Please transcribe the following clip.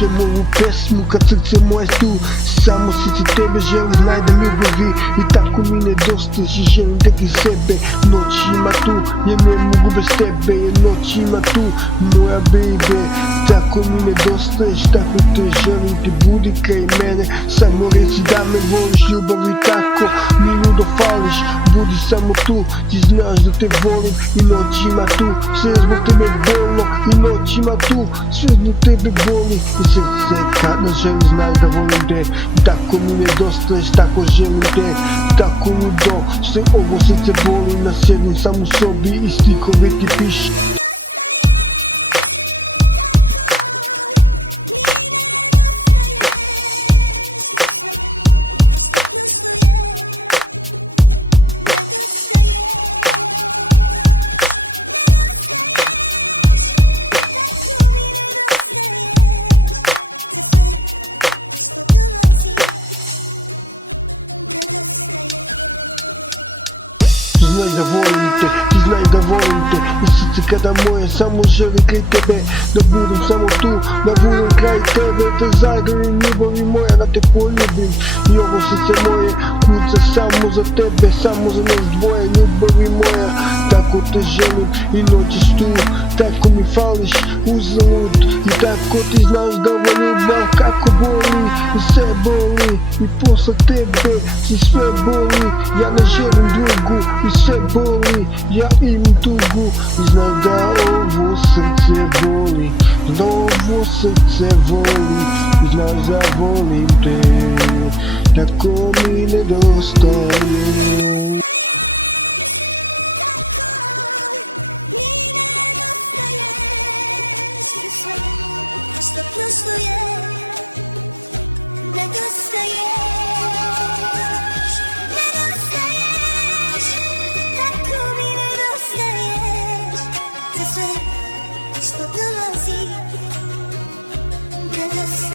slušam ovu pesmu kad srce moje tu. Samo srce tebe želi, znaj da ljubavi i tako mi nedostaje. Želim tek iz sebe, noć ima tu, jer ne mogu bez tebe. Jer noć ima tu, moja baby, tako mi nedostaješ. Tako te želim, te budi kraj mene. Samo reci da me voliš, ljubavi tako mi ludo fališ. Budi samo tu, ti znaš da te volim. I noć ima tu, sve zbog tebe bolno. I noć ima tu, sve zbog tebe boli. I srce kada želim, znaj da volim te. Tako mi nedostaješ, tako želim te. Tako ludo, sve ovo srce boli. Nasjedim sam u sobi i stihove ti pišem. Znaj da volim te, ti znaj da volim te. I srce kada moje samo želi kraj tebe. Da budem samo tu, da budem kraj tebe. Te zagrlim ljubavi moja, da te poljubim. I ovo srce moje kuca samo za tebe. Samo za nas dvoje, ljubavi moja. Tako te želim i noćiš tu. Tako mi fališ uzalud. I tako ti znaš da ova ljubav kako boli. I sve boli, i posle tebe se sve boli. Ja ne želim drugu i sve boli, ja imam tugu. I znam da ovo srce boli, da ovo srce voli. I znaš da volim te, tako mi nedostaje.